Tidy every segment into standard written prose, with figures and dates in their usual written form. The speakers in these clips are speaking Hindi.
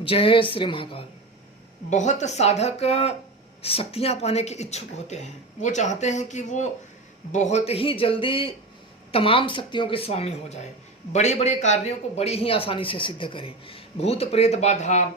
जय श्री महाकाल। बहुत साधक शक्तियाँ पाने के इच्छुक होते हैं। वो चाहते हैं कि वो बहुत ही जल्दी तमाम शक्तियों के स्वामी हो जाए, बड़े बड़े कार्यों को बड़ी ही आसानी से सिद्ध करें। भूत प्रेत बाधा,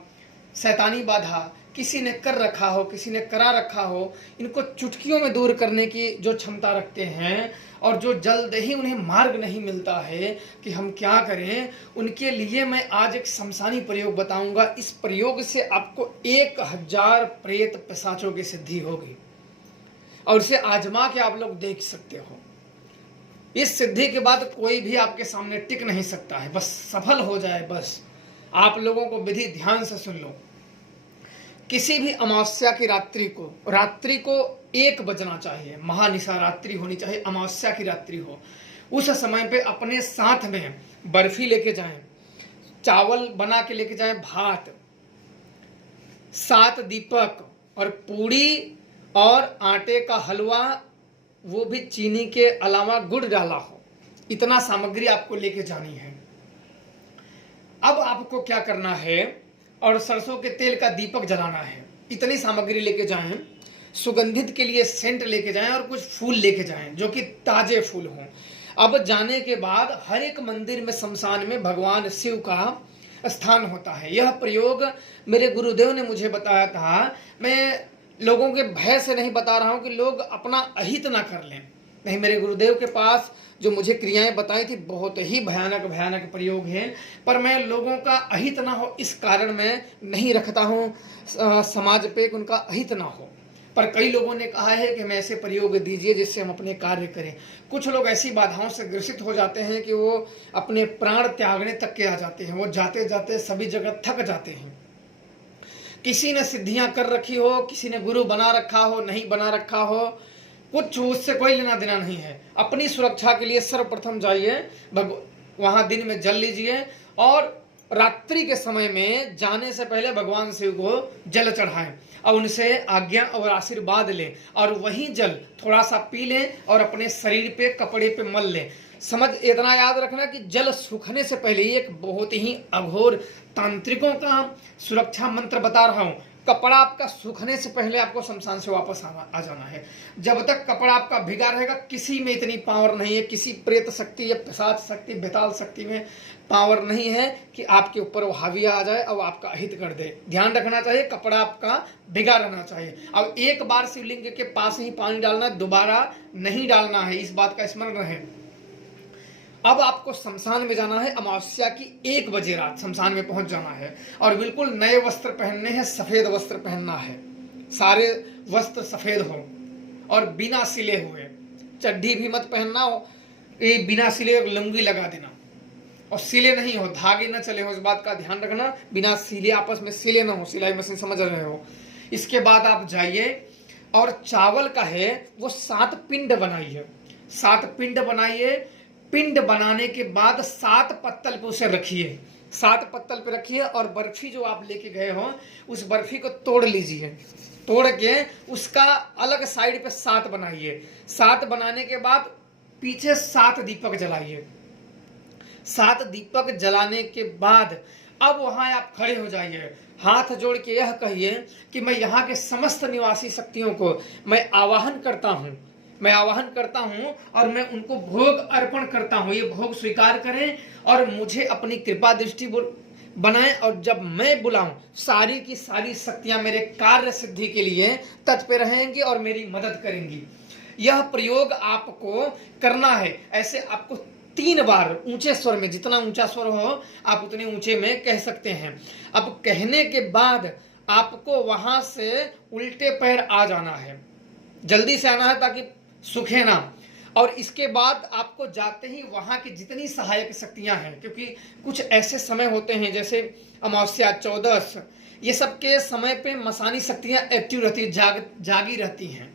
शैतानी बाधा किसी ने कर रखा हो, किसी ने करा रखा हो, इनको चुटकियों में दूर करने की जो क्षमता रखते हैं और जो जल्द ही उन्हें मार्ग नहीं मिलता है कि हम क्या करें, उनके लिए मैं आज एक शमशानी प्रयोग बताऊंगा। इस प्रयोग से आपको 1000 प्रेत पिशाचों की सिद्धि होगी और इसे आजमा के आप लोग देख सकते हो। इस सिद्धि के बाद कोई भी आपके सामने टिक नहीं सकता है, बस सफल हो जाए। बस आप लोगों को विधि ध्यान से सुन लो। किसी भी अमावस्या की रात्रि को 1 बजना चाहिए, महानिशा रात्रि होनी चाहिए, अमावस्या की रात्रि हो। उस समय पे अपने साथ में बर्फी लेके जाएं, चावल बना के लेके जाएं, भात, 7 दीपक और पूड़ी और आटे का हलवा, वो भी चीनी के अलावा गुड़ डाला हो। इतना सामग्री आपको लेके जानी है। अब आपको क्या करना है, और सरसों के तेल का दीपक जलाना है। इतनी सामग्री लेके जाएं। सुगंधित के लिए सेंट लेके जाएं और कुछ फूल लेके जाएं जो कि ताजे फूल हों। अब जाने के बाद हर एक मंदिर में, शमशान में भगवान शिव का स्थान होता है। यह प्रयोग मेरे गुरुदेव ने मुझे बताया था। मैं लोगों के भय से नहीं बता रहा हूं कि लोग अपना अहित ना कर लें, नहीं। मेरे गुरुदेव के पास जो मुझे क्रियाएं बताई थी बहुत ही भयानक भयानक प्रयोग हैं, पर मैं लोगों का अहित ना हो इस कारण मैं नहीं रखता हूं समाज पे कि उनका अहित ना हो। पर कई लोगों ने कहा है कि हमें ऐसे प्रयोग दीजिए जिससे हम अपने कार्य करें। कुछ लोग ऐसी बाधाओं से ग्रसित हो जाते हैं कि वो अपने प्राण त्यागने तक के आ जाते हैं। वो जाते जाते सभी जगह थक जाते हैं। किसी ने सिद्धियां कर रखी हो, किसी ने गुरु बना रखा हो, नहीं बना रखा हो, कुछ उससे कोई लेना देना नहीं है। अपनी सुरक्षा के लिए सर्वप्रथम जाइए, वहां दिन में जल लीजिए और रात्रि के समय में जाने से पहले भगवान शिव को जल चढ़ाएं और उनसे आज्ञा और आशीर्वाद लें और वही जल थोड़ा सा पी लें और अपने शरीर पे, कपड़े पे मल लें। समझ इतना याद रखना कि जल सूखने से पहले, एक बहुत ही अघोर तांत्रिकों का सुरक्षा मंत्र बता रहा हूं। कपड़ा आपका सूखने से पहले आपको शमशान से वापस आ जाना है। जब तक कपड़ा आपका भिगा रहेगा, किसी में इतनी पावर नहीं है, किसी प्रेत शक्ति या पिशाच शक्ति, बेताल शक्ति में पावर नहीं है कि आपके ऊपर वो हावी आ जाए और आपका अहित कर दे। ध्यान रखना चाहिए, कपड़ा आपका भिगा रहना चाहिए। अब एक बार शिवलिंग के पास ही पानी डालना है, दोबारा नहीं डालना है, इस बात का स्मरण रहे। अब आपको शमशान में जाना है। अमावस्या की 1 बजे रात शमशान में पहुंच जाना है और बिल्कुल नए वस्त्र पहनने हैं, सफेद वस्त्र पहनना है। सारे वस्त्र सफेद हो और बिना सिले हुए। चड्डी भी मत पहनना हो, ये बिना सिले लुंगी लगा देना और सिले नहीं हो, धागे न चले हो, इस बात का ध्यान रखना। बिना सिले, आपस में सिले ना हो, सिलाई मशीन समझ रहे हो। इसके बाद आप जाइए और चावल का है वो 7 पिंड बनाइए। 7 पिंड बनाइए। पिंड बनाने के बाद 7 पत्तल पे उसे रखिए। 7 पत्तल पे रखिए और बर्फी जो आप लेके गए हो उस बर्फी को तोड़ लीजिए। तोड़ के उसका अलग साइड पे 7 बनाइए। 7 बनाने के बाद पीछे 7 दीपक जलाइए। 7 दीपक जलाने के बाद अब वहां आप खड़े हो जाइए, हाथ जोड़ के यह कहिए कि मैं यहाँ के समस्त निवासी शक्तियों को मैं आवाहन करता हूँ, मैं आवाहन करता हूं और मैं उनको भोग अर्पण करता हूं। ये भोग स्वीकार करें और मुझे अपनी कृपा दृष्टि बनाएं और जब मैं बुलाऊं सारी की सारी शक्तियां मेरे कार्य सिद्धि के लिए तत्पर रहेंगी और मेरी मदद करेंगी। यह प्रयोग आपको करना है। ऐसे आपको 3 बार ऊंचे स्वर में, जितना ऊंचा स्वर हो आप उतने ऊंचे में कह सकते हैं। अब कहने के बाद आपको वहां से उल्टे पैर आ जाना है, जल्दी से आना है ताकि सूखे ना। और इसके बाद आपको जाते ही वहां की जितनी सहायक शक्तियां हैं, क्योंकि कुछ ऐसे समय होते हैं जैसे अमावस्या, 14, ये सब के समय पे मसानी शक्तियां एक्टिव रहती, जागी रहती हैं।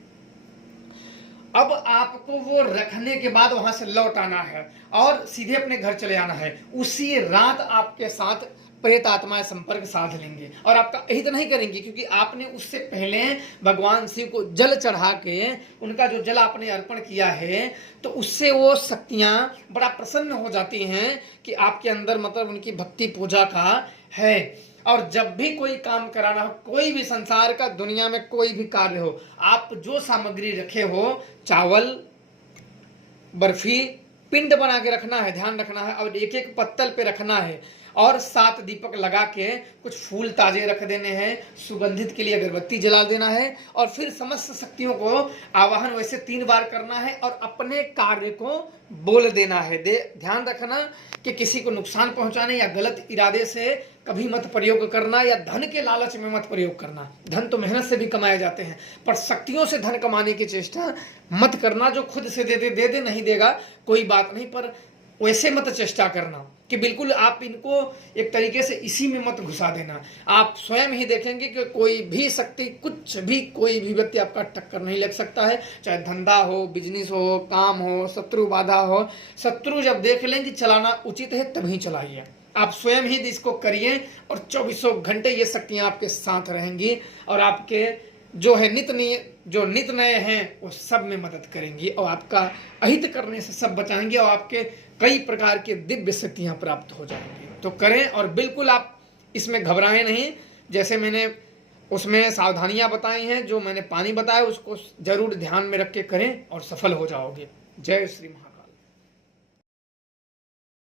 अब आपको वो रखने के बाद वहां से लौट आना है और सीधे अपने घर चले आना है। उसी रात आपके साथ प्रेत आत्माएं संपर्क साध लेंगे और आपका हित नहीं करेंगे, क्योंकि आपने उससे पहले भगवान शिव को जल चढ़ा के उनका जो जल आपने अर्पण किया है, तो उससे वो शक्तियां बड़ा प्रसन्न हो जाती हैं कि आपके अंदर मतलब उनकी भक्ति पूजा का है। और जब भी कोई काम कराना हो, कोई भी संसार का दुनिया में कोई भी कार्य हो, आप जो सामग्री रखे हो, चावल, बर्फी, पिंड बना के रखना है, ध्यान रखना है, और एक एक पत्तल पे रखना है, और 7 दीपक लगा के कुछ फूल ताजे रख देने हैं, सुगंधित के लिए अगरबत्ती जला देना है, और फिर समस्त शक्तियों को आवाहन वैसे 3 बार करना है और अपने कार्य को बोल देना है। ध्यान रखना कि किसी को नुकसान पहुंचाने या गलत इरादे से कभी मत प्रयोग करना, या धन के लालच में मत प्रयोग करना। धन तो मेहनत से भी कमाए जाते हैं, पर शक्तियों से धन कमाने की चेष्टा मत करना। जो खुद से दे दे नहीं देगा कोई बात नहीं, पर वैसे मत चेष्टा करना कि बिल्कुल आप इनको एक तरीके से इसी में मत घुसा देना। आप स्वयं ही देखेंगे कि कोई भी शक्ति, कुछ भी, कोई भी व्यक्ति आपका टक्कर नहीं लग सकता है, चाहे धंधा हो, बिजनेस हो, काम हो, शत्रु बाधा हो। शत्रु जब देख लें कि चलाना उचित है तभी चलाइए, आप स्वयं ही इसको करिए, और 24 घंटे ये शक्तियां आपके साथ रहेंगी और आपके जो है नित नए हैं वो सब में मदद करेंगी, और आपका अहित करने से सब बचाएंगे, और आपके कई प्रकार के दिव्य शक्तियां प्राप्त हो जाएंगी। तो करें, और बिल्कुल आप इसमें घबराएं नहीं। जैसे मैंने उसमें सावधानियां बताई हैं, जो मैंने पानी बताया उसको जरूर ध्यान में रख के करें और सफल हो जाओगे। जय श्री महाकाल।